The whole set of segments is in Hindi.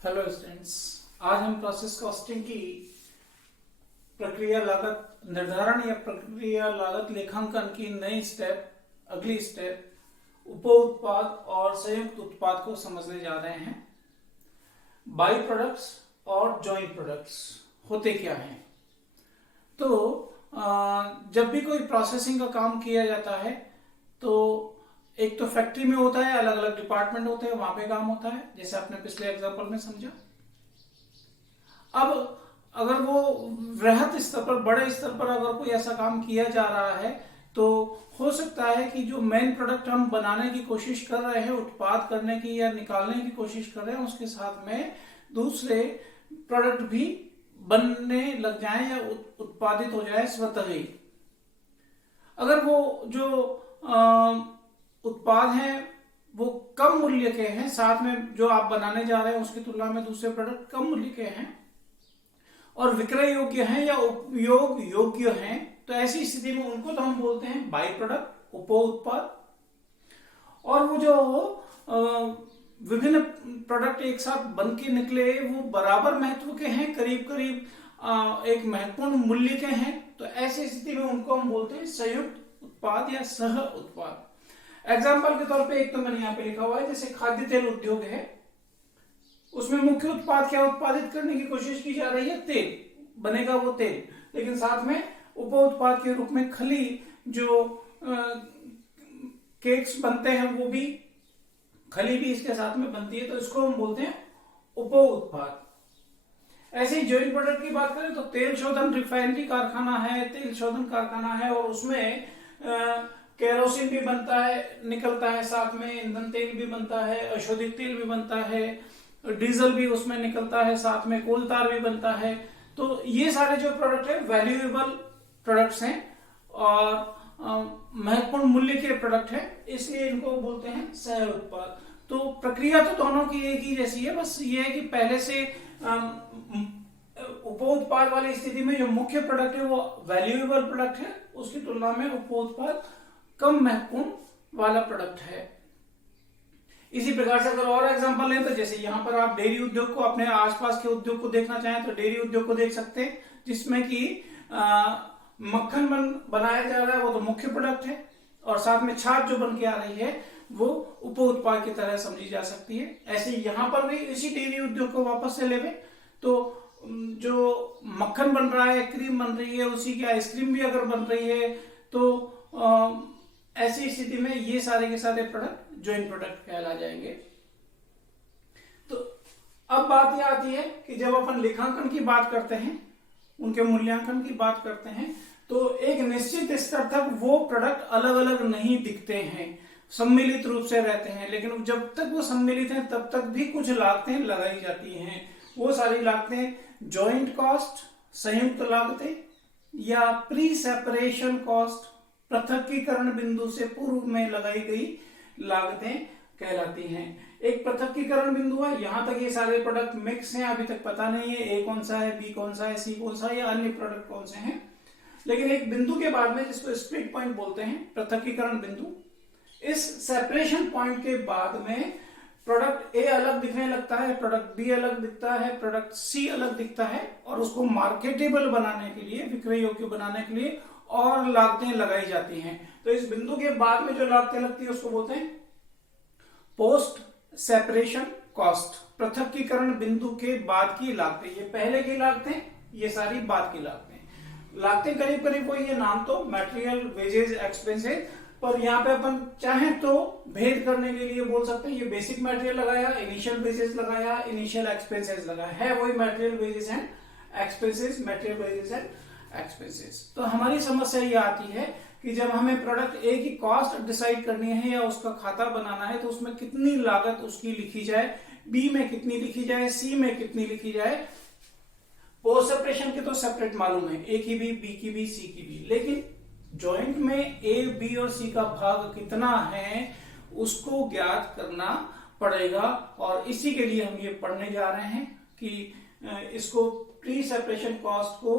हेलो स्टूडेंट्स, आज हम प्रोसेस कॉस्टिंग की प्रक्रिया लागत निर्धारण या प्रक्रिया लागत लेखांकन की अगली स्टेप उप उत्पाद और संयुक्त उत्पाद को समझने जा रहे हैं। बाई प्रोडक्ट्स और जॉइंट प्रोडक्ट्स होते क्या हैं? तो जब भी कोई प्रोसेसिंग का काम किया जाता है तो एक तो फैक्ट्री में होता है, अलग अलग डिपार्टमेंट होते हैं, वहां पे काम होता है, जैसे आपने पिछले एग्जांपल में समझा। अब अगर वो वृहत स्तर पर, बड़े स्तर पर अगर कोई ऐसा काम किया जा रहा है तो हो सकता है कि जो मेन प्रोडक्ट हम बनाने की कोशिश कर रहे हैं, उत्पाद करने की या निकालने की कोशिश कर रहे हैं, उसके साथ में दूसरे प्रोडक्ट भी बनने लग जाएं या उत्पादित हो जाए स्वतः ही। अगर वो जो उत्पाद हैं वो कम मूल्य के हैं, साथ में जो आप बनाने जा रहे हैं उसकी तुलना में दूसरे प्रोडक्ट कम मूल्य के हैं और विक्रय योग्य हैं या उपयोग योग्य हैं, तो ऐसी स्थिति में उनको तो हम बोलते हैं बाई प्रोडक्ट, उप उत्पाद। और वो जो विभिन्न प्रोडक्ट एक साथ बन के निकले वो बराबर महत्व के हैं, करीब करीब एक महत्वपूर्ण मूल्य के हैं, तो ऐसी स्थिति में उनको हम बोलते हैं संयुक्त उत्पाद या सह उत्पाद। एग्जाम्पल के तौर पे एक तो मैंने यहाँ पे लिखा हुआ है, जैसे खाद्य तेल उद्योग है, उसमें मुख्य उत्पाद क्या उत्पादित करने की कोशिश की जा रही है? तेल बनेगा, वो तेल, लेकिन साथ में उप उत्पाद के रूप में खली जो केक्स बनते हैं वो भी, खली भी इसके साथ में बनती है, तो इसको हम बोलते हैं उप उत्पाद। ऐसे ही जॉइंट प्रोडक्ट की बात करें तो तेल शोधन रिफाइनरी कारखाना है, तेल शोधन कारखाना है, और उसमें केरोसिन भी बनता है, निकलता है, साथ में ईंधन तेल भी बनता है, अशोधित तेल भी बनता है, डीजल भी उसमें निकलता है, साथ में कोल तार भी बनता है। तो ये सारे जो प्रोडक्ट है वैल्यूएबल प्रोडक्ट्स हैं और महत्वपूर्ण मूल्य के प्रोडक्ट है, इसलिए इनको बोलते हैं सह उत्पाद। तो प्रक्रिया तो दोनों की एक ही जैसी है, बस ये है कि पहले से उप उत्पाद वाली स्थिति में जो मुख्य प्रोडक्ट है वो वैल्यूएबल प्रोडक्ट है, उसकी तुलना में उप उत्पाद कम महत्वपूर्ण वाला प्रोडक्ट है। इसी प्रकार से अगर और एग्जांपल लें तो जैसे यहाँ पर आप डेयरी उद्योग को, अपने आसपास के उद्योग को देखना चाहें तो डेयरी उद्योग को देख सकते हैं, जिसमें कि मक्खन बनाया जा रहा है, वो तो मुख्य प्रोडक्ट है, और साथ में छाछ जो बन के आ रही है वो उप उत्पाद की तरह समझी जा सकती है। ऐसे यहाँ पर भी इसी डेयरी उद्योग को वापस से लेवे तो जो मक्खन बन रहा है, क्रीम बन रही है, उसी की आइसक्रीम भी अगर बन रही है, तो ऐसी स्थिति में ये सारे के सारे प्रोडक्ट जॉइंट प्रोडक्ट कहला जाएंगे। तो अब बात यह आती है कि जब अपन लेखांकन की बात करते हैं, उनके मूल्यांकन की बात करते हैं, तो एक निश्चित स्तर तक वो प्रोडक्ट अलग अलग नहीं दिखते हैं, सम्मिलित रूप से रहते हैं, लेकिन जब तक वो सम्मिलित हैं तब तक भी कुछ लागतें लगाई जाती हैं। वो सारी लागतें जॉइंट कॉस्ट, संयुक्त लागतें, या प्री सेपरेशन कॉस्ट, पृथक्कीकरण बिंदु से पूर्व में लगाई गई लागतें कहलाती हैं। एक पृथक्कीकरण बिंदु है, यहां तक ये सारे प्रोडक्ट मिक्स हैं, अभी तक पता नहीं है ए कौन सा है, बी कौन सा है, सी कौन सा है, या अन्य प्रोडक्ट कौन से हैं, लेकिन एक बिंदु के बाद में, जिसको स्प्लिट पॉइंट बोलते हैं, पृथक्कीकरण बिंदु, इस सेपरेशन पॉइंट के बाद में प्रोडक्ट ए अलग दिखने लगता है, प्रोडक्ट बी अलग दिखता है, प्रोडक्ट सी अलग दिखता है, और उसको मार्केटेबल बनाने के लिए, विक्रय योग्य बनाने के लिए और लागतें लगाई जाती हैं। तो इस बिंदु के बाद में जो लागतें लगती है उसको बोलते हैं पोस्ट सेपरेशन कॉस्ट, पृथक्कीकरण बिंदु के बाद की लागतें। ये पहले की लागतें, ये सारी बाद की लागतें करीब करीब वही है, नाम तो मटेरियल, वेजेस, एक्सपेंसेस, पर यहाँ पे अपन चाहें तो भेद करने के लिए बोल सकते हैं ये बेसिक मटेरियल लगाया, इनिशियल वेजेस लगाया, इनिशियल एक्सपेंसेस लगाया, है वही material wages and expenses, material wages and expenses. तो हमारी समस्या ये आती है कि जब हमें प्रोडक्ट ए की कॉस्ट डिसाइड करनी है या उसका खाता बनाना है, तो उसमें कितनी लागत उसकी लिखी जाए, बी में कितनी लिखी जाए, सी में कितनी लिखी जाए। पोस्ट सेपरेशन के तो सेपरेट मालूम है, ए की भी, बी की भी, सी की भी, लेकिन जॉइंट में ए, बी और सी का भाग कितना है उसको ज्ञात करना पड़ेगा, और इसी के लिए हम ये पढ़ने जा रहे हैं कि इसको प्री सेपरेशन कॉस्ट को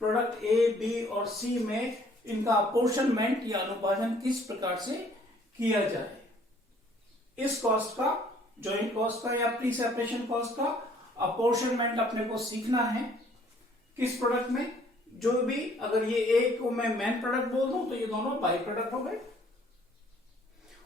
प्रोडक्ट ए, बी और सी में इनका अपोर्शनमेंट या अनुभाजन किस प्रकार से किया जाए। इस कॉस्ट का, जॉइंट कॉस्ट का या प्री सेपरेशन कॉस्ट का अपॉर्शनमेंट अपने को सीखना है किस प्रोडक्ट में, जो भी अगर ये एक को मैं मेन प्रोडक्ट बोल दूं तो ये दोनों बाई प्रोडक्ट हो गए,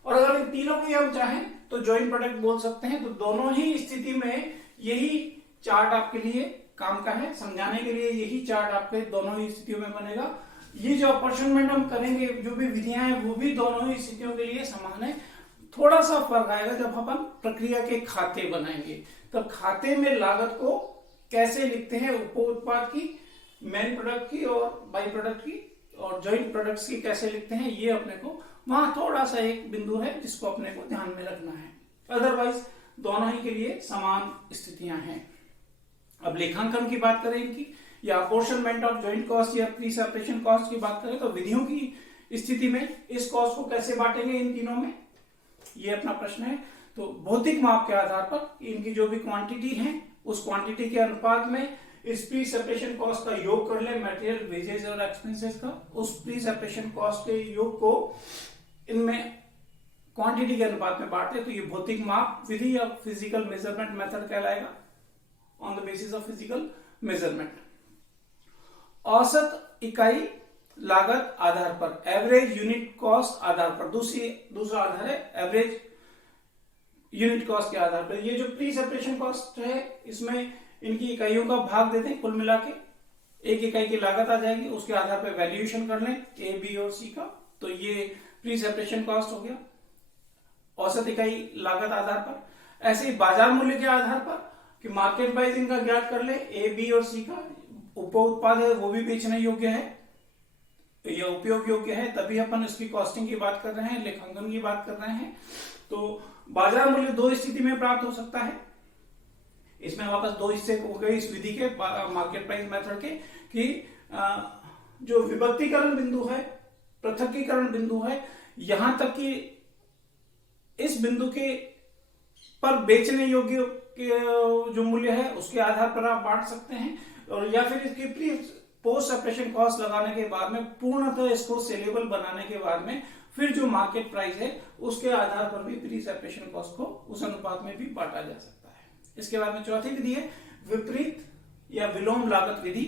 और अगर इन तीनों को हम चाहें तो ज्वाइंट प्रोडक्ट बोल सकते हैं। तो दोनों ही स्थिति में यही चार्ट आपके लिए काम का है, समझाने के लिए यही चार्ट आपके दोनों ही स्थितियों में बनेगा। ये जो अपॉर्शनमेंट हम करेंगे, जो भी विधियां हैं वो भी दोनों ही स्थितियों के लिए समान है। थोड़ा सा फर्क आएगा जब अपन प्रक्रिया के खाते बनाएंगे, तो खाते में लागत को कैसे लिखते हैं, उप उत्पाद की, मेन प्रोडक्ट की और बाई प्रोडक्ट की, और ज्वाइंट प्रोडक्ट्स की कैसे लिखते हैं, ये अपने को वहां थोड़ा सा एक बिंदु है जिसको अपने को ध्यान में रखना है। अदरवाइज दोनों ही के लिए समान स्थितियां हैं। अब लेखांकन की बात करें इनकी, या अपॉर्शनमेंट ऑफ ज्वाइंट कॉस्ट या प्री सेपरेशन कॉस्ट की बात करें, तो विधियों की स्थिति में इस कॉस्ट को कैसे बांटेंगे इन तीनों में, ये अपना प्रश्न है। तो भौतिक माप के आधार पर इनकी जो भी क्वांटिटी है उस क्वांटिटी के अनुपात में इस प्री सेपरेशन कॉस्ट का योग कर ले, मटेरियल, वेजेस और एक्सपेंसेस का, उस प्री सेपरेशन कॉस्ट के योग को इनमें क्वांटिटी के अनुपात में बांटे, तो ये भौतिक माप विधि या फिजिकल मेजरमेंट मेथड कहलाएगा, on the basis of physical measurement. औसत इकाई लागत आधार पर, एवरेज यूनिट कॉस्ट आधार पर, दूसरा आधार है एवरेज यूनिट कॉस्ट के आधार पर। ये जो प्री सेपरेशन कॉस्ट है इसमें इनकी इकाइयों का भाग देते हैं, कुल मिला के एक इकाई की लागत आ जाएगी, उसके आधार पर वैल्यूएशन कर लें ए, बी और सी का, तो ये प्री सेपरेशन कॉस्ट हो गया औसत इकाई लागत आधार पर। ऐसे ही बाजार मूल्य के आधार पर कि मार्केट प्राइस इनका ज्ञात कर ले, ए, बी और सी का, उप उत्पाद है वो भी बेचने योग्य है, यह उपयोग योग्य है, तभी अपन इसकी कॉस्टिंग की बात कर रहे हैं, लेखांकन की बात कर रहे हैं। तो बाजार मूल्य दो स्थिति में प्राप्त हो सकता है, इसमें वापस दो हिस्से हो गए इस विधि के, मार्केट प्राइस मेथड के, कि जो विभक्तिकरण बिंदु है, पृथकीकरण बिंदु है, यहां तक कि इस बिंदु के पर बेचने योग्य जो मूल्य है उसके आधार पर आप बांट सकते हैं, और या फिर इसकी प्री पोस्ट सेपरेशन कॉस्ट लगाने के बाद में, पूर्णतः इसको सेलेबल बनाने के बाद में फिर जो मार्केट प्राइस है उसके आधार पर भी प्री सेपरेशन कॉस्ट को उस अनुपात में भी बांटा जा सकता है। इसके बाद में चौथी विधि है विपरीत या विलोम लागत विधि,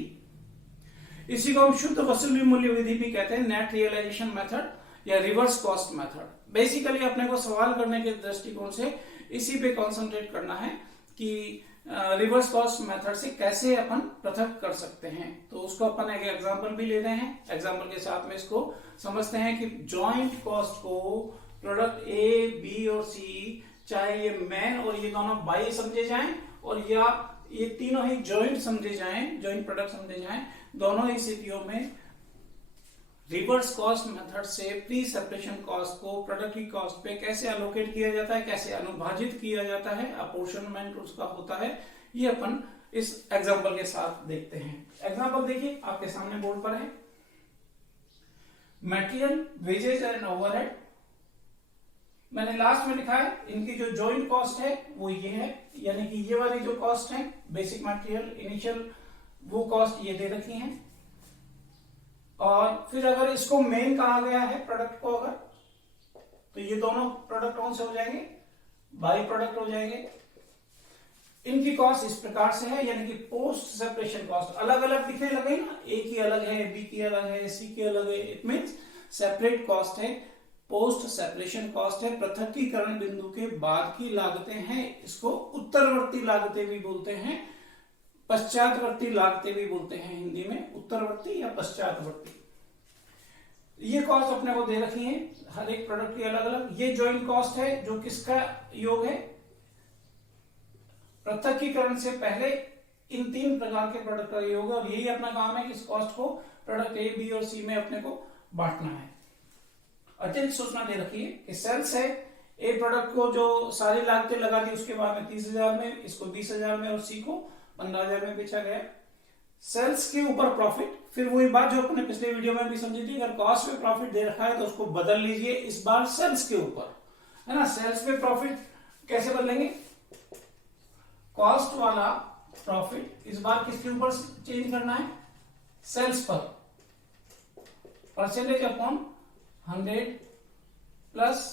इसी को हम शुद्ध वसूली मूल्य विधि भी कहते हैं, नेट रियलाइजेशन मेथड या रिवर्स कॉस्ट मेथड। बेसिकली अपने को सवाल करने के दृष्टिकोण से इसी पे कंसंट्रेट करना है कि रिवर्स कॉस्ट मेथड से कैसे अपन पृथक कर सकते हैं। तो उसको अपन एक एग्जांपल भी ले रहे हैं, एग्जांपल के साथ में इसको समझते हैं कि जॉइंट कॉस्ट को प्रोडक्ट ए, बी और सी, चाहे ये मेन और ये दोनों बाई समझे जाएं और या ये तीनों ही जॉइंट समझे जाएं, जॉइंट प्रोडक्ट समझे जाएं, दोनों ही स्थितियों में रिवर्स कॉस्ट मेथड से प्री सेपरेशन कॉस्ट को प्रोडक्ट की कॉस्ट पे कैसे एलोकेट किया जाता है, कैसे अनुभाजित किया जाता है, अपॉर्शनमेंट उसका होता है, ये अपन इस एग्जांपल के साथ देखते हैं। एग्जांपल देखिए आपके सामने बोर्ड पर है, मटेरियल, वेजेस एंड ओवरहेड। मैंने लास्ट में लिखा है इनकी जो जॉइंट कॉस्ट है वो ये है, यानी कि ये वाली जो कॉस्ट है बेसिक मटेरियल, इनिशियल, वो कॉस्ट ये दे रखी है, और फिर अगर इसको मेन कहा गया है प्रोडक्ट को, अगर तो ये दोनों प्रोडक्ट कौन से हो जाएंगे, बाई प्रोडक्ट हो जाएंगे। इनकी कॉस्ट इस प्रकार से है, यानी कि पोस्ट सेपरेशन कॉस्ट अलग अलग दिखने लगे ना, ए की अलग है, बी की अलग है, सी की अलग है, इट मींस सेपरेट कॉस्ट है, पोस्ट सेपरेशन कॉस्ट है, पृथकीकरण बिंदु के बाद की लागतें हैं, इसको उत्तरवर्ती लागतें भी बोलते हैं, पश्चातवर्ती लागतें भी बोलते हैं हिंदी में, उत्तरवर्ती या पश्चातवर्ती। ये कॉस्ट अपने को दे रखी है हर एक प्रोडक्ट की अलग अलग। ये जॉइंट कॉस्ट है जो किसका योग है, पृथकीकरण से पहले इन तीन प्रकार के प्रोडक्ट का योग है, और यही अपना काम है कि इस कॉस्ट को प्रोडक्ट ए, बी और सी में अपने को बांटना है। अतिरिक्त सूचना दे रखी है कि सेल्स है, ए प्रोडक्ट को जो सारी लागतें लगा दी उसके बाद में 30,000 में, इसको 20,000 में और सी को 15,000 में बेचा गया। सेल्स के ऊपर प्रॉफिट, फिर वही बात जो अपने पिछले वीडियो में भी समझी थी, अगर कॉस्ट पे प्रॉफिट दे रखा है तो उसको बदल लीजिए, इस बार सेल्स के ऊपर, है ना। सेल्स पे प्रॉफिट कैसे बदलेंगे, कॉस्ट वाला प्रॉफिट इस बार किसके ऊपर चेंज करना है, सेल्स पर, percentage upon 100 plus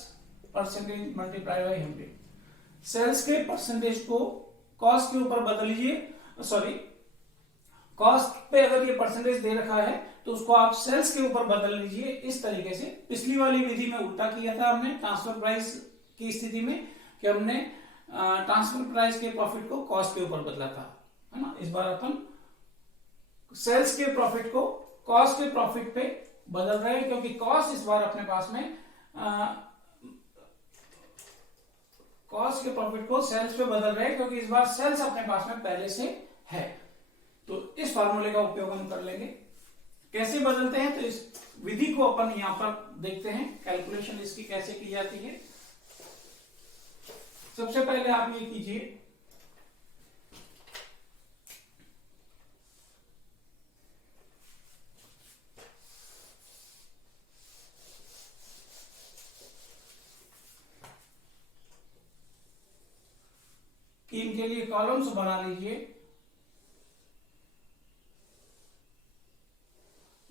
percentage multiply by 100। Sales के परसेंटेज को कॉस्ट के ऊपर बदल लीजिए, सॉरी कॉस्ट पे अगर ये परसेंटेज दे रखा है तो उसको आप सेल्स के ऊपर बदल लीजिए इस तरीके से। पिछली वाली विधि में उल्टा किया था हमने ट्रांसफर प्राइस की स्थिति में, कि हमने ट्रांसफर प्राइस के प्रॉफिट को कॉस्ट के ऊपर बदला था, है ना। इस बार अपन सेल्स के प्रॉफिट को कॉस्ट के प्रॉफिट पे बदल रहे हैं, क्योंकि कॉस्ट इस बार अपने पास में कॉस्ट के प्रॉफिट को सेल्स पे बदल रहे हैं, क्योंकि इस बार सेल्स अपने पास में पहले से है। तो इस फार्मूले का उपयोग हम कर लेंगे। कैसे बदलते हैं, तो इस विधि को अपन यहां पर देखते हैं, कैलकुलेशन इसकी कैसे की जाती है। सबसे पहले आप ये कीजिए, कि इनके लिए कॉलम्स बना लीजिए।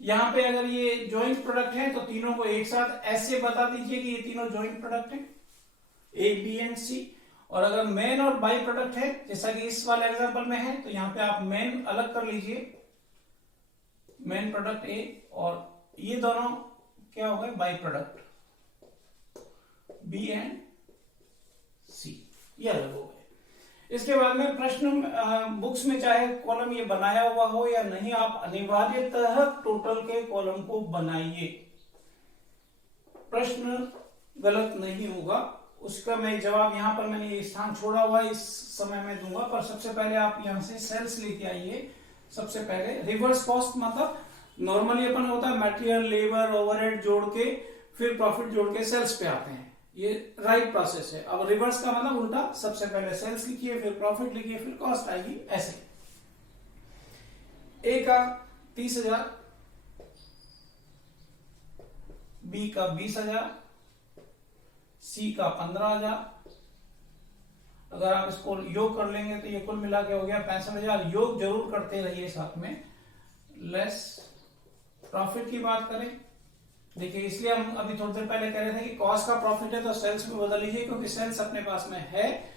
यहां पे अगर ये जॉइंट प्रोडक्ट है तो तीनों को एक साथ ऐसे बता दीजिए कि ये तीनों जॉइंट प्रोडक्ट है, ए बी एंड सी। और अगर मेन और बाई प्रोडक्ट है, जैसा कि इस वाले एग्जांपल में है, तो यहां पे आप मेन अलग कर लीजिए, मेन प्रोडक्ट ए, और ये दोनों क्या हो गए, बाई प्रोडक्ट बी एंड सी, ये अलग हो गए। इसके बाद में प्रश्न बुक्स में चाहे कॉलम ये बनाया हुआ हो या नहीं, आप अनिवार्यतः टोटल के कॉलम को बनाइए, प्रश्न गलत नहीं होगा। उसका मैं जवाब यहां पर मैंने ये स्थान छोड़ा हुआ इस समय में दूंगा, पर सबसे पहले आप यहां से सेल्स लेके आइए। सबसे पहले रिवर्स कॉस्ट, मतलब नॉर्मली अपन होता है मटेरियल, लेबर, ओवरहेड जोड़ के फिर प्रॉफिट जोड़ के सेल्स पे आते हैं, ये राइट प्रोसेस है। अब रिवर्स का मतलब उल्टा, सबसे पहले सेल्स लिखिए, फिर प्रॉफिट लिखिए, फिर कॉस्ट आएगी, ऐसे। ए का 30,000, बी का 20,000, सी का 15,000। अगर आप इसको योग कर लेंगे तो ये कुल मिला के हो गया 65,000। योग जरूर करते रहिए साथ में। लेस प्रॉफिट की बात करें, देखिए इसलिए हम अभी थोड़ी देर पहले कह रहे थे कि कॉस्ट का प्रॉफिट है तो सेल्स में बदल लीजिए, क्योंकि सेल्स अपने पास में है।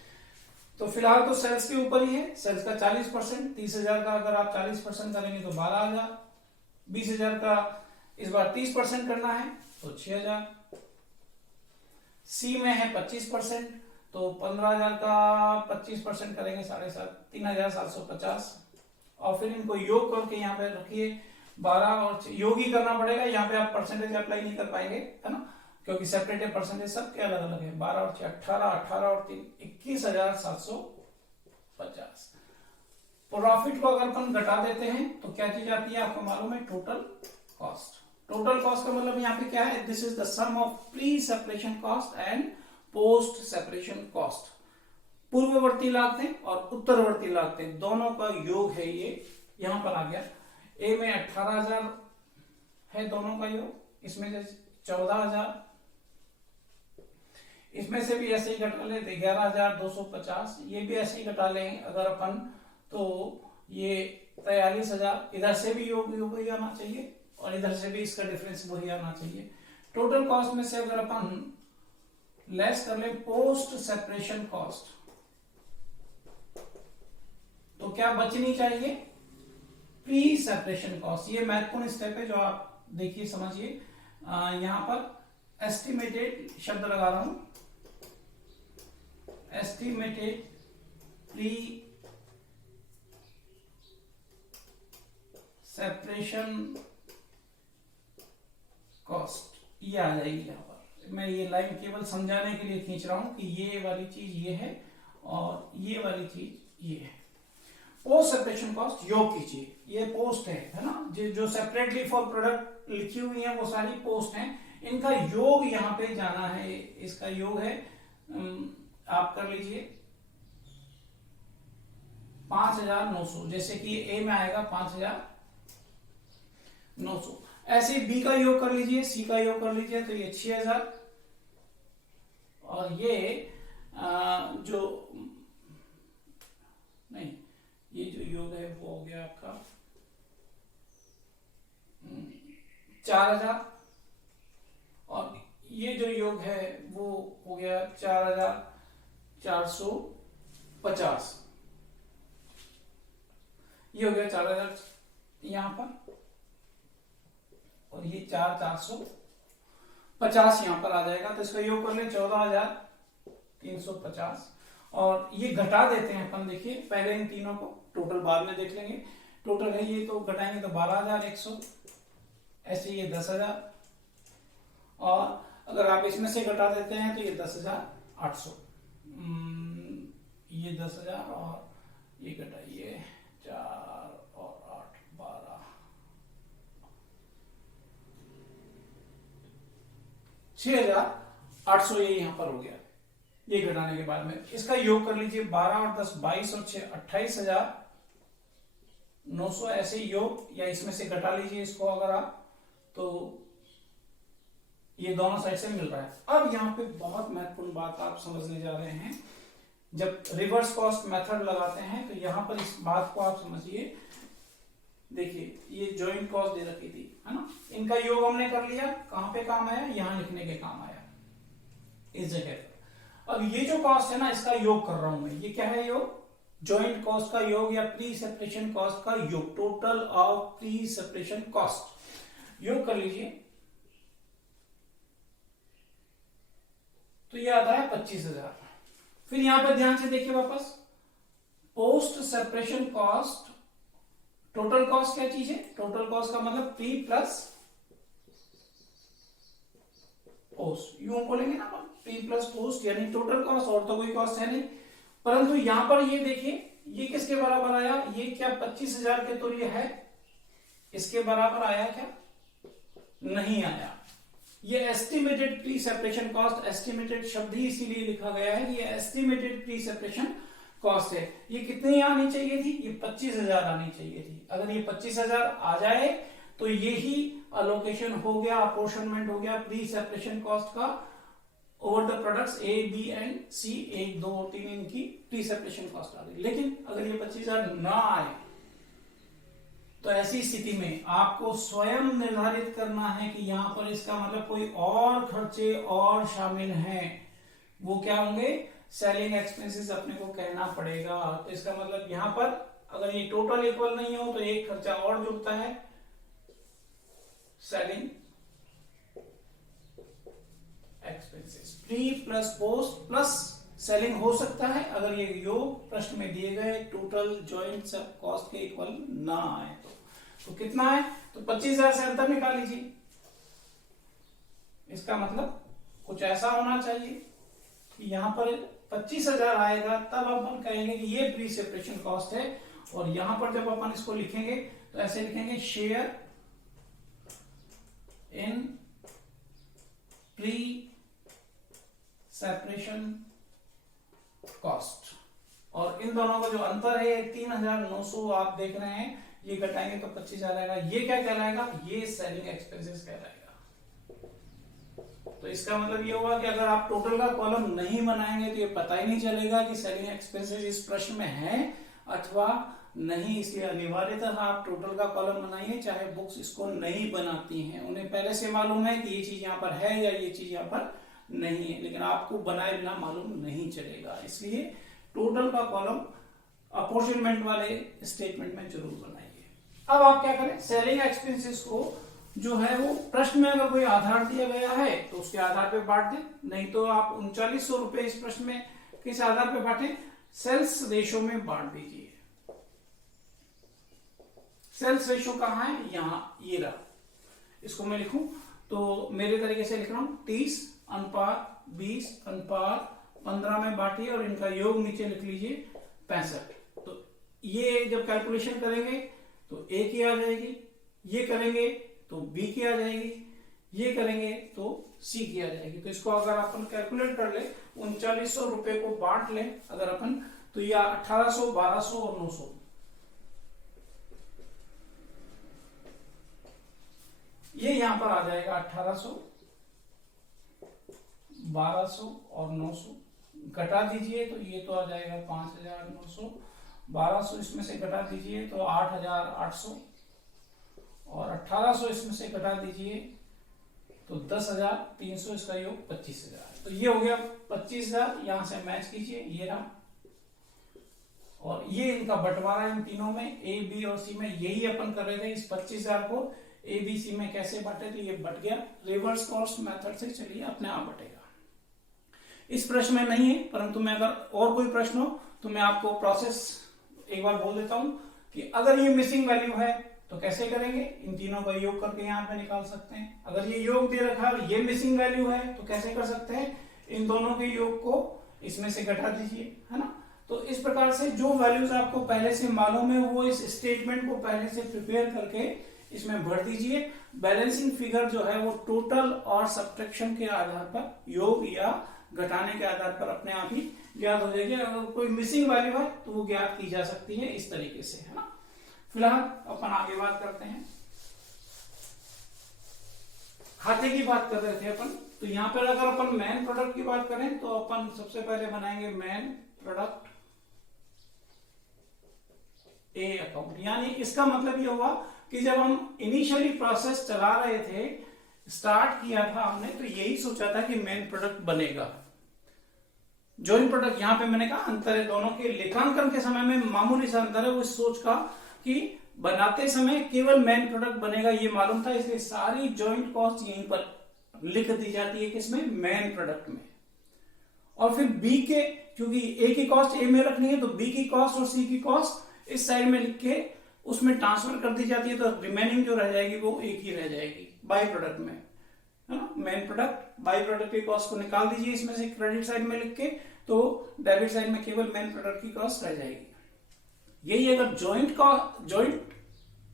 तो फिलहाल तो सेल्स के ऊपर ही है, सेल्स का 40%, 30,000 का अगर आप 40% करेंगे तो 12,000, 20,000 का इस बार 30% करना है तो 6,000, सी में है 25%, तो 15,000 का 25% करेंगे 7,500, 3,750। और फिर इनको योग करके यहाँ पे रखिए 12, और योग ही करना पड़ेगा, यहाँ पे आप परसेंटेज अप्लाई नहीं कर पाएंगे, है ना, क्योंकि सेपरेट है परसेंटेज, सबके अलग अलग है। 12 और 6 18, 18 और 3 21,750। प्रॉफिट को अगर अपन घटा देते हैं तो क्या चीज आती है आपको मालूम है, टोटल कॉस्ट। टोटल कॉस्ट का मतलब यहाँ पे क्या है, this is the sum of pre separation cost and post separation cost. पूर्ववर्ती लागतें और उत्तरवर्ती लागतें दोनों का योग है ये, यहां पर आ गया। ए में 18,000 है दोनों का योग, इसमें से 14,000, इसमें से भी ऐसे ही घटा ले 11,250, ये भी ऐसे ही घटा लेंगे अगर अपन, तो ये 43,000। इधर से भी योग वही आना चाहिए और इधर से भी इसका डिफरेंस वही आना चाहिए। टोटल कॉस्ट में से अगर अपन लेस कर ले पोस्ट सेपरेशन कॉस्ट, तो क्या बचनी चाहिए, प्री सेपरेशन कॉस्ट। ये महत्वपूर्ण स्टेप है जो आप देखिए समझिए। यहां पर एस्टिमेटेड शब्द लगा रहा हूं, एस्टिमेटेड प्री सेपरेशन कॉस्ट, ये आ जाएगी। यहां पर मैं ये लाइन केवल समझाने के लिए खींच रहा हूं कि ये वाली चीज ये है और ये वाली चीज ये है। पोस्ट सेपरेशन कॉस्ट योग कीजिए, ये पोस्ट है ना, जो सेपरेटली फॉर प्रोडक्ट लिखी हुई है वो सारी पोस्ट हैं, इनका योग यहाँ पे जाना है। इसका योग है, आप कर लीजिए 5,900, जैसे कि ए में आएगा 5,900। ऐसे बी का योग कर लीजिए, सी का योग कर लीजिए, तो ये 6,000, और ये जो नहीं, ये जो योग है वो हो गया आपका 4,000, और ये जो योग है वो हो गया 4,450। ये हो गया 4000 यहां पर, और ये 4450 यहां पर आ जाएगा। तो इसका योग कर ले 14350, और ये घटा देते हैं अपन। देखिए पहले इन तीनों को, टोटल बाद में देख लेंगे। टोटल है ये, तो घटाएंगे तो 12100, ऐसे ये 10,000, और अगर आप इसमें से घटा देते हैं तो ये 10,800, ये 10,000 और ये घटाइए 4 और 8 12, 6,800 ये यहां पर हो गया। ये घटाने के बाद में इसका योग कर लीजिए, 12 और 10 22 और 6 28,900, ऐसे योग, या इसमें से घटा लीजिए इसको अगर आप, तो ये दोनों साइड से मिल रहा है। अब यहाँ पे बहुत महत्वपूर्ण बात आप समझने जा रहे हैं। जब रिवर्स कॉस्ट मेथड लगाते हैं तो यहाँ पर इस बात को आप समझिए। देखिए ये जॉइंट कॉस्ट दे रखी थी, है ना, इनका योग हमने कर लिया, कहां पे काम आया, यहां लिखने के काम आया इस जगह पर। अब ये जो कॉस्ट है ना, इसका योग कर रहा हूं मैं, ये क्या है योग, जॉइंट कॉस्ट का योग या प्री सेपरेशन कॉस्ट का योग, total of pre separation cost योग कर लीजिए। तो ये आता है 25,000। फिर यहां पर ध्यान से देखिए वापस, post separation cost, total cost क्या चीज है, टोटल कॉस्ट का मतलब प्री प्लस पोस्ट, यूं बोलेंगे ना अपन, प्री प्लस पोस्ट यानी टोटल कॉस्ट, और तो कोई कॉस्ट है नहीं। परंतु यहां पर ये देखिए, ये किसके बराबर आया, ये क्या 25,000 के तुल्य है, इसके बराबर आया क्या, नहीं आया। ये estimated pre separation cost, estimated शब्द ही इसीलिए लिखा गया है, ये एस्टिमेटेड प्री सेपरेशन कॉस्ट है। ये कितनी आनी चाहिए थी, ये 25,000 आनी चाहिए थी। अगर ये 25,000 आ जाए तो ये ही अलोकेशन हो गया, अपोर्शनमेंट हो गया प्री सेपरेशन कॉस्ट का over the products A B and C, 1 2 3 इनकी प्री सेपरेशन कॉस्ट आ गई। लेकिन अगर ये 25,000 ना आए तो ऐसी स्थिति में आपको स्वयं निर्धारित करना है कि यहां पर इसका मतलब कोई और खर्चे और शामिल हैं, वो क्या होंगे, सेलिंग एक्सपेंसेस अपने को कहना पड़ेगा। तो इसका मतलब यहां पर अगर ये टोटल इक्वल नहीं हो तो एक खर्चा और जुड़ता है, selling expenses, pre plus post plus selling हो सकता है अगर ये योग प्रश्न में दिए गए टोटल जॉइंट सब कॉस्ट के इक्वल ना आए तो कितना है, तो 25,000 से अंतर निकाल लीजिए। इसका मतलब कुछ ऐसा होना चाहिए कि यहां पर 25,000 आएगा तब अपन कहेंगे कि ये प्री सेपरेशन कॉस्ट है, और यहां पर जब अपन इसको लिखेंगे तो ऐसे लिखेंगे, share in pre separation cost. और इन दोनों का जो अंतर है 3,900 आप देख रहे हैं, ये घटाएंगे तो 25,000 आएगा। ये क्या कहलाएगा, ये सेलिंग एक्सपेंसेस कहलाएगा। तो इसका मतलब ये होगा कि अगर आप टोटल का कॉलम नहीं बनाएंगे तो ये पता ही नहीं चलेगा कि सेलिंग एक्सपेंसेस इस प्रश्न में है अथवा नहीं। इसलिए अनिवार्यतः आप टोटल का कॉलम बनाइए, चाहे बुक्स इसको नहीं बनाती हैं, उन्हें पहले से मालूम है कि ये चीज यहाँ पर है या ये चीज यहाँ पर नहीं है, लेकिन आपको बनाए बिना मालूम नहीं चलेगा। इसलिए टोटल का कॉलम अपॉर्चुनमेंट वाले स्टेटमेंट में जरूर बनाइए। अब आप क्या करें, सेलिंग एक्सपेंसेस को जो है वो प्रश्न में अगर कोई आधार दिया गया है तो उसके आधार पे बांट दें, नहीं तो आप 3900 रुपए इस प्रश्न में किस आधार पे बांटे, सेल्स रेशो में बांट दीजिए। सेल्स रेशो कहां है, यहां, ये रहा। इसको मैं लिखूं तो मेरे तरीके से लिख रहा हूं, 30:20:15 में बांटिए और इनका योग नीचे लिख लीजिए 65। तो ये जब कैलकुलेशन करेंगे तो ए की आ जाएगी, ये करेंगे तो बी की आ जाएगी, ये करेंगे तो सी की आ जाएगी। तो इसको अगर अपन कैलकुलेट कर ले, 3900 रुपए को बांट ले अगर अपन, तो यह 1800, 1200 और 900, ये यहां पर आ जाएगा 1800, 1200 और 900। घटा दीजिए तो ये तो आ जाएगा 5,900, 1200 इसमें से घटा दीजिए तो 8,800, और 1800 इसमें से घटा दीजिए तो 10,300, इसका योग 25,000। तो ये हो गया 25,000, यहां से मैच कीजिए, ये रहा, और ये इनका बंटवारा इन तीनों में, ए बी और सी में, यही अपन कर रहे थे। इस 25,000 को ए बी सी में कैसे बांटे, तो ये बट गया रिवर्स कॉस्ट मेथड से, चलिए अपने आप बटेगा। इस प्रश्न में नहीं है, परंतु मैं अगर और कोई प्रश्न हो तो मैं आपको प्रोसेस एक बार बोल देता हूं कि अगर ये मिसिंग वैल्यू है तो कैसे करेंगे, इन तीनों का योग करके यहाँ पे निकाल सकते हैं। अगर ये योग दे रखा है और ये मिसिंग वैल्यू है तो कैसे कर सकते हैं, इन दोनों के योग को इसमें से घटा दीजिए, है ना। तो इस प्रकार से जो वैल्यूज आपको पहले से मालूम है वो इस स्टेटमेंट को पहले से प्रिपेयर करके इसमें भर दीजिए। बैलेंसिंग फिगर जो है वो टोटल और सब्ट्रैक्शन के आधार पर, योग या घटाने के आधार पर अपने आप ही ज्ञात हो जाएगी। अगर कोई मिसिंग वैल्यू है तो वो ज्ञात की जा सकती है इस तरीके से, है ना। फिलहाल अपन आगे बात करते हैं, खाते की बात कर रहे थे अपन। तो यहां पर अगर अपन मेन प्रोडक्ट की बात करें तो अपन सबसे पहले बनाएंगे मेन प्रोडक्ट ए अकाउंट। यानी इसका मतलब ये हुआ कि जब हम इनिशियली प्रोसेस चला रहे थे, स्टार्ट किया था हमने, तो यही सोचा था कि मेन प्रोडक्ट बनेगा। जॉइंट प्रोडक्ट, यहां पे मैंने कहा अंतर है दोनों के, लेखांकन के समय में मामूली सा अंतर है। वो इस सोच का कि बनाते समय केवल मेन प्रोडक्ट बनेगा ये मालूम था, इसलिए सारी जॉइंट कॉस्ट यहीं पर लिख दी जाती है, किसमें, मेन प्रोडक्ट में। और फिर बी के, क्योंकि ए की कॉस्ट ए में रखनी है तो बी की कॉस्ट और सी की कॉस्ट इस साइड में लिख के उसमें ट्रांसफर कर दी जाती है, तो रिमेनिंग जो रह जाएगी वो एक ही रह जाएगी बाई प्रोडक्ट में, है ना। मेन प्रोडक्ट बाई प्रोडक्ट की कॉस्ट को निकाल दीजिए इसमें से क्रेडिट साइड में लिख के, तो डेबिट साइड में केवल मेन प्रोडक्ट की कॉस्ट रह जाएगी। यही अगर जॉइंट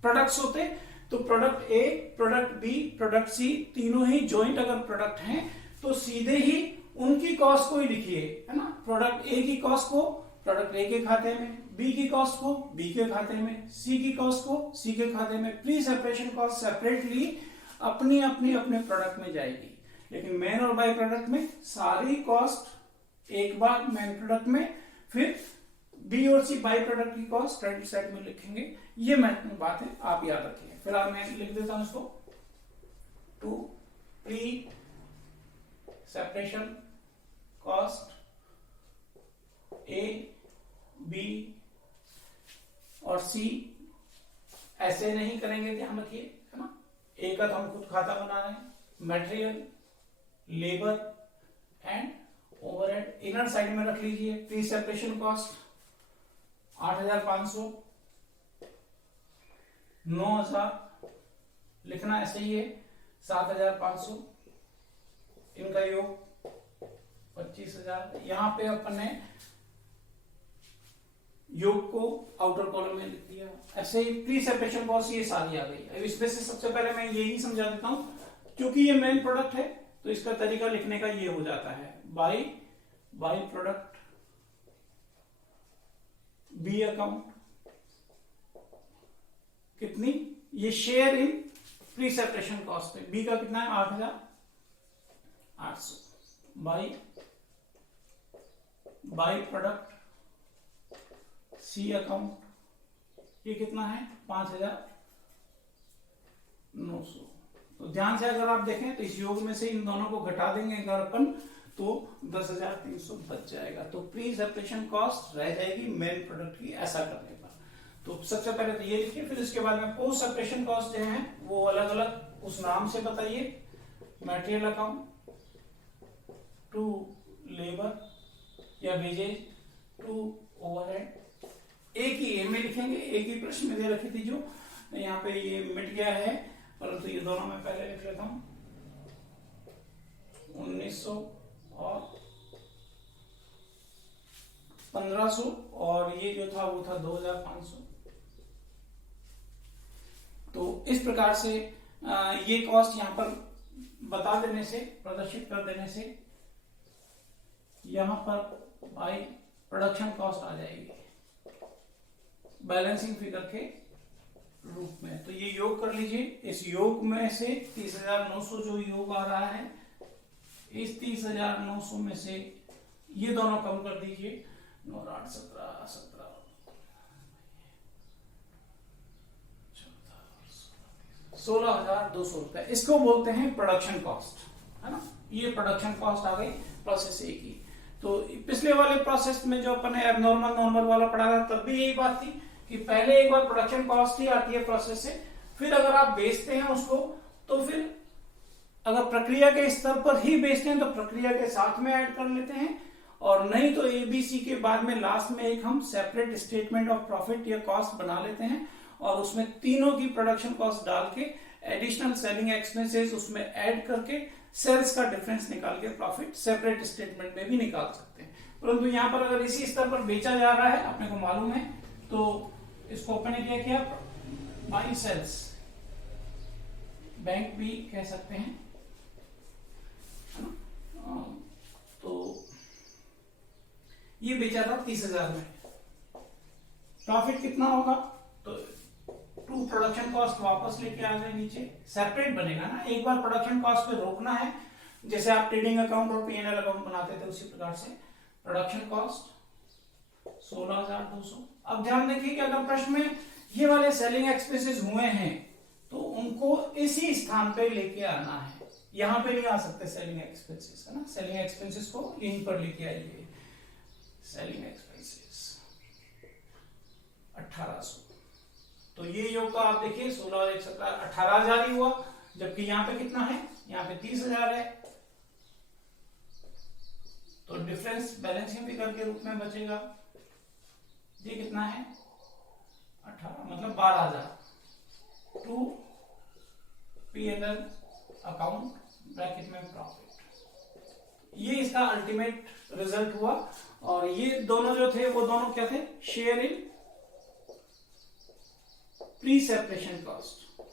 प्रोडक्ट्स होते तो product A, product B, product C तीनों ही जॉइंट अगर प्रोडक्ट हैं तो सीधे ही उनकी कॉस्ट को ही लिखिए, है ना। प्रोडक्ट ए की कॉस्ट को प्रोडक्ट ए के खाते में, बी की कॉस्ट को बी के खाते में, सी की कॉस्ट को सी के खाते में। प्री सेपरेशन कॉस्ट सेपरेटली अपनी अपनी अपने प्रोडक्ट में जाएगी, लेकिन मेन और बाई प्रोडक्ट में सारी कॉस्ट एक बार मेन प्रोडक्ट में, फिर बी और सी बाई प्रोडक्ट की कॉस्ट क्रेडिट साइड में लिखेंगे। ये महत्वपूर्ण बात है, आप याद रखिए। फिलहाल मैं लिख देता हूं इसको, to pre separation cost A B और सी, ऐसे नहीं करेंगे, ध्यान रखिए, है ना। ए का तो हम खुद खाता बना रहे हैं, material, labour and overhead inner side में रख लीजिए। प्री सेपरेशन कॉस्ट 8,500, 9,000 लिखना ऐसे ही है, 7,500, इनका योग 25,000। यहां पे अपन ने योग को आउटर कॉलम में लिख दिया। ऐसे ही प्री सेपरेशन कॉस्ट ये सारी आ गई। अब इसमें से सबसे पहले मैं यही समझा देता हूं, क्योंकि ये मेन प्रोडक्ट है तो इसका तरीका लिखने का ये हो जाता है, बाई प्रोडक्ट बी अकाउंट, कितनी, ये share in pre separation cost पे, बी का कितना है 8,800, बाई प्रोडक्ट सी अकाउंट, ये कितना है 5,900। तो ध्यान से अगर आप देखें तो इस योग में से इन दोनों को घटा देंगे अगर अपन, तो 10,300 बच जाएगा। तो प्री सेपरेशन कॉस्ट रह जाएगी मेन प्रोडक्ट की, ऐसा करने पर। तो सबसे पहले तो ये लिखिए, फिर इसके बाद में पोस्ट सेपरेशन कॉस्ट जो है वो अलग अलग उस नाम से बताइए। मटेरियल अकाउंट, टू लेबर या वेजेज, टू ओवरहेड। एक ही ए में लिखेंगे, एक ही प्रश्न में दे रखी थी जो, यहाँ पे ये मिट गया है, परंतु ये दोनों में पहले लिख लेता हूं, 1900 और 1500, और ये जो था वो था 2,500। तो इस प्रकार से ये कॉस्ट यहां पर बता देने से, प्रदर्शित कर देने से, यहां पर बाई प्रोडक्शन कॉस्ट आ जाएगी बैलेंसिंग फिगर के रूप में। तो ये योग कर लीजिए, इस योग में से 30,900 जो योग आ रहा है, इस 30,900 में से ये दोनों कम कर दीजिए, 9 8 17 17 16,200 रुपए, इसको बोलते हैं प्रोडक्शन कॉस्ट, है ना। ये प्रोडक्शन कॉस्ट आ गई प्रोसेस ए की। तो पिछले वाले प्रोसेस में जो अपन ने एबनॉर्मल नॉर्मल वाला पढ़ा था तब भी यही बात थी कि पहले एक बार प्रोडक्शन कॉस्ट ही आती है प्रोसेस से, फिर अगर आप बेचते हैं उसको तो फिर अगर प्रक्रिया के स्तर पर ही बेचते हैं तो प्रक्रिया के साथ में ऐड कर लेते हैं, और नहीं तो एबीसी के बाद में लास्ट में एक हम सेपरेट स्टेटमेंट ऑफ प्रॉफिट या कॉस्ट बना लेते हैं और उसमें तीनों की प्रोडक्शन कॉस्ट डाल के एडिशनल सेलिंग एक्सपेंसेस उसमें ऐड करके सेल्स का डिफरेंस निकाल के प्रॉफिट सेपरेट स्टेटमेंट में भी निकाल सकते हैं। परंतु यहाँ पर अगर इसी स्तर पर बेचा जा रहा है, अपने को मालूम है, तो इसको अपन ने क्या किया, बाई सेल्स, बैंक भी कह सकते हैं, तो ये बेचा था 30,000 में, प्रॉफिट कितना होगा, तो टू प्रोडक्शन कॉस्ट वापस लेके आ जाए नीचे, सेपरेट बनेगा ना, एक बार प्रोडक्शन कॉस्ट पे रोकना है, जैसे आप ट्रेडिंग अकाउंट और पीएनएल अकाउंट बनाते थे उसी प्रकार से प्रोडक्शन कॉस्ट 16,200। अब ध्यान देखिए कि अगर प्रश्न में ये वाले सेलिंग एक्सपेंसेस हुए हैं तो उनको इसी स्थान पे लेके आना है, यहां पे नहीं आ सकते सेलिंग एक्सपेंसेस, है ना, सेलिंग एक्सपेंसेस को यहीं पर लेके आइए, सेलिंग एक्सपेंसेस 1800, तो ये योग का आप देखिए 16 और 17 18,000 ही हुआ, जबकि यहाँ पे कितना है, यहाँ पे 30,000 है, तो डिफरेंस बैलेंसिंग फिगर के रूप में बचेगा, ये कितना है 18 मतलब 12,000 टू पीएनएल अकाउंट ब्रैकेट में प्रॉफिट, ये इसका अल्टीमेट रिजल्ट हुआ। और ये दोनों जो थे वो दोनों क्या थे, share in pre separation cost.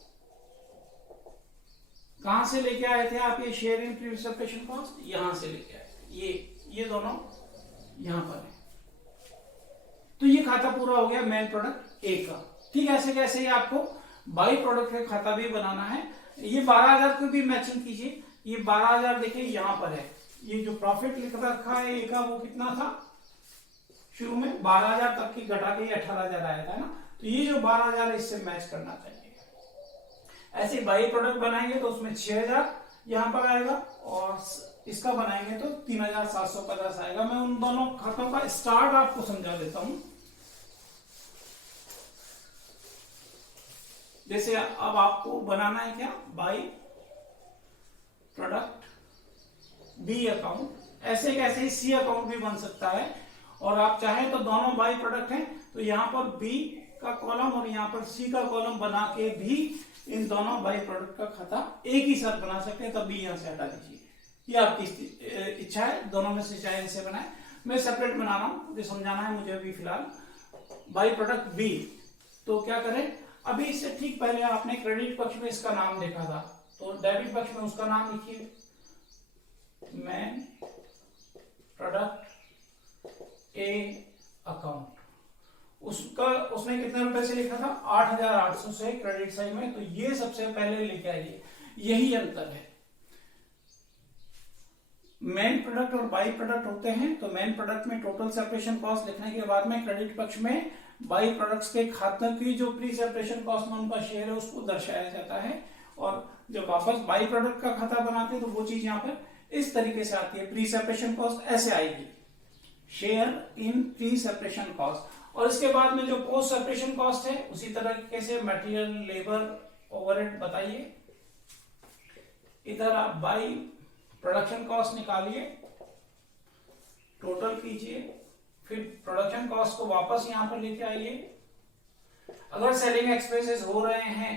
कहां से लेके आए थे आप ये share in pre separation cost, यहां से लेके आए थे, ये दोनों यहां पर है, तो ये खाता पूरा हो गया मेन प्रोडक्ट ए का। ठीक ऐसे कैसे ही आपको बाई प्रोडक्ट का खाता भी बनाना है, ये 12,000 को भी मैचिंग कीजिए, ये 12,000 देखिए यहां पर है, ये जो प्रॉफिट लिख रखा है ए का वो कितना था शुरू में 12,000 तक की घटा के 18,000 आया था ना, तो ये जो 12,000 इससे मैच करना चाहिए। ऐसे बाई प्रोडक्ट बनाएंगे तो उसमें 6,000 यहां पर आएगा और इसका बनाएंगे तो 3,750 आएगा। मैं उन दोनों खातों का स्टार्ट आपको समझा देता हूं। जैसे अब आपको बनाना है क्या, बाई प्रोडक्ट बी अकाउंट, ऐसे कैसे ही सी अकाउंट भी बन सकता है, और आप चाहें तो दोनों बाई प्रोडक्ट हैं तो यहां पर बी का कॉलम और यहां पर सी का कॉलम बना के भी इन दोनों बाई प्रोडक्ट का खाता एक ही साथ बना सकते हैं, तब भी यहां से हटा दीजिए, ये आपकी इच्छा है, दोनों में से चाहे इसे बनाए, मैं सेपरेट बना रहा हूं, मुझे समझाना है मुझे अभी फिलहाल। बाई प्रोडक्ट बी, तो क्या करें, अभी इससे ठीक पहले आपने क्रेडिट पक्ष में इसका नाम देखा था, तो डेबिट पक्ष में उसका नाम लिखिए, मेन प्रोडक्ट ए अकाउंट, उसने कितने रुपए से लिखा था 8,800 से क्रेडिट साइड में, तो ये सबसे पहले लेके आइए, यही अंतर है। मेन प्रोडक्ट और बाई प्रोडक्ट होते हैं, तो मेन प्रोडक्ट में टोटल सेपरेशन कॉस्ट लिखने के बाद में क्रेडिट पक्ष में बाई प्रोडक्ट्स के खातों की जो प्री सेपरेशन कॉस्ट में उनका शेयर है उसको दर्शाया जाता है, और जब वापस बाई प्रोडक्ट का खाता बनाते हैं तो वो चीज यहाँ पर इस तरीके से आती है, प्री सेपरेशन कॉस्ट ऐसे आएगी, share in pre separation cost, और इसके बाद में जो पोस्ट सेपरेशन कॉस्ट है उसी तरीके से मटेरियल लेबर ओवरहेड बताइए, इधर आप बाई प्रोडक्शन कॉस्ट निकालिए, टोटल कीजिए, फिर प्रोडक्शन कॉस्ट को वापस यहां पर लेके आइए। अगर सेलिंग एक्सपेंसेस हो रहे हैं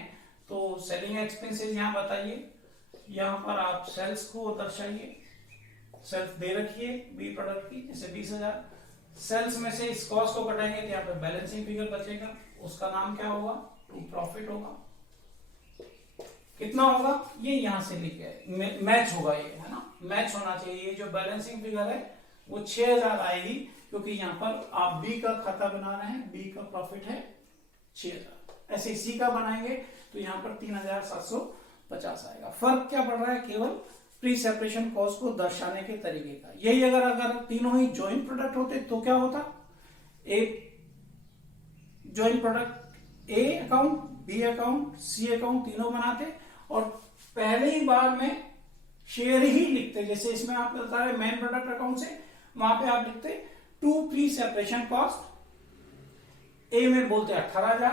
तो सेलिंग एक्सपेंसेस यहां बताइए, यहां पर आप सेल्स को दर्शाइए, सेल्स दे रखिए बी प्रोडक्ट की, जैसे 20,000, सेल्स में से इस कॉस्ट को घटाएंगे तो यहाँ पे बैलेंसिंग फिगर बचेगा, उसका नाम क्या होगा, टू प्रॉफिट होगा, कितना होगा, ये यहां से लेके मैच होगा, ये है ना, मैच होना चाहिए, ये जो बैलेंसिंग फिगर है वो 6,000 आएगी, क्योंकि यहाँ पर आप बी का खाता बना रहे हैं, बी का प्रॉफिट है 6,000, ऐसे सी का बनाएंगे तो यहाँ पर 3,750 आएगा। फर्क क्या पड़ रहा है, केवल प्री सेपरेशन कॉस्ट को दर्शाने के तरीके का। यही अगर तीनों ही जॉइंट प्रोडक्ट होते तो क्या होता, एक joint product A account, B account, C account तीनों बनाते और पहले ही बार में शेयर ही लिखते, जैसे इसमें आप बता रहे मेन प्रोडक्ट अकाउंट से वहां पे आप लिखते टू प्री सेपरेशन कॉस्ट। ए में बोलते 18,000,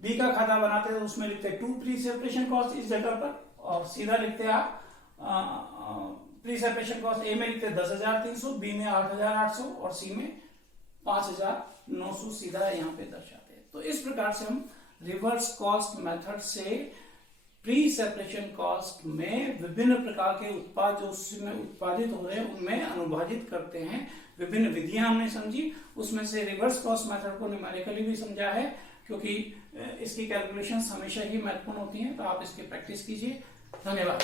बी का खाता बनाते हैं उसमें लिखते टू प्री सेपरेशन कॉस्ट इस जगह पर, और सीधा लिखते आप प्री सेपरेशन कॉस्ट। ए में लिखते 10,300, बी में 8,800 और सी में 5,900 सीधा यहाँ पे दर्शाते हैं। तो इस प्रकार से हम रिवर्स कॉस्ट मेथड से प्री सेपरेशन कॉस्ट में विभिन्न प्रकार के उत्पाद जो उसमें उत्पादित हो रहे हैं उनमें अनुभाजित करते हैं। विभिन्न विधियां हमने समझी, उसमें से रिवर्स कॉस्ट मेथड को न्यूमेरिकली भी समझा है, क्योंकि इसकी कैलकुलेशंस हमेशा ही महत्वपूर्ण होती हैं। तो आप इसकी प्रैक्टिस कीजिए। धन्यवाद।